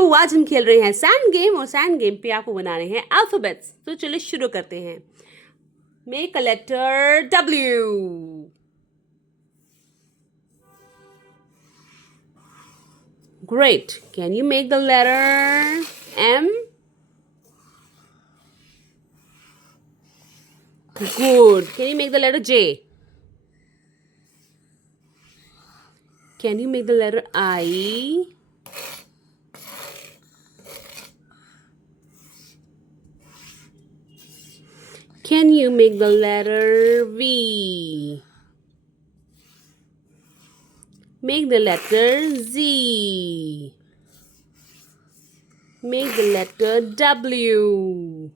तो आज हम खेल रहे हैं सैंड गेम और सैंड गेम पे आपको बनाने हैं अल्फाबेट्स। तो चलिए शुरू करते हैं। Make a letter W. Great. Can you make the letter M? Good. Can you make the letter J? Can you make the letter I? Can you make the letter V? Make the letter Z. Make the letter W.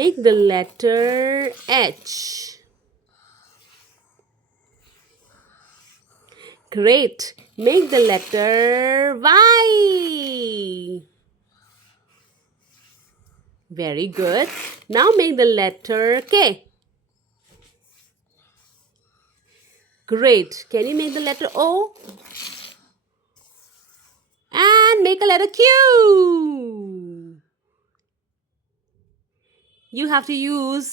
Make the letter H. Great. Make the letter Y. Very good. Now make the letter K. Great. Can you make the letter O? And make a letter Q. You have to use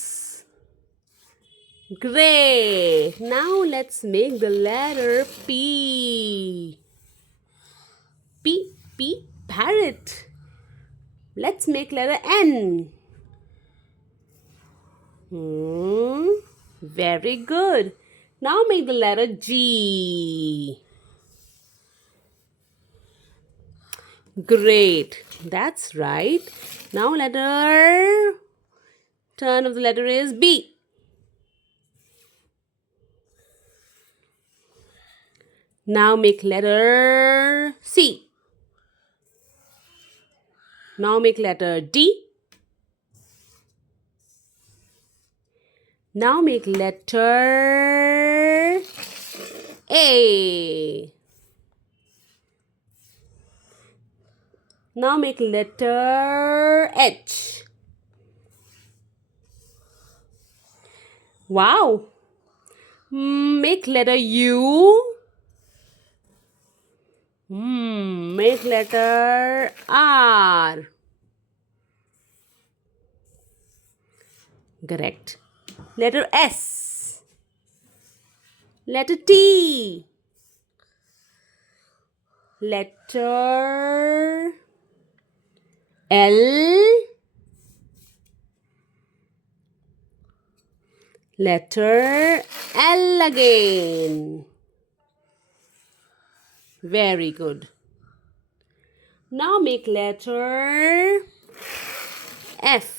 great. Now let's make the letter P. P, parrot. Let's make letter N. Very good. Now make the letter G. Great. That's right. Now turn of the letter is B. Now make letter C. Now make letter D. Now make letter A. Now make letter H. Wow. Make letter U. Make letter R. Correct. Letter S. Letter T. Letter L. Letter L again. Very good. Now make letter F.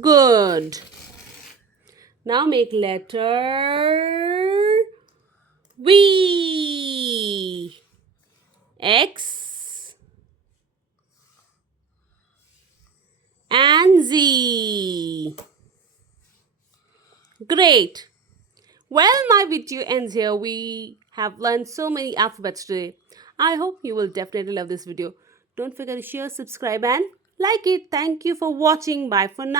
Good. Now make letter V. X and Z. Great. Well, my video ends here. We have learned so many alphabets today. I hope you will definitely love this video. Don't forget to share, subscribe and like it. Thank you for watching. Bye for now.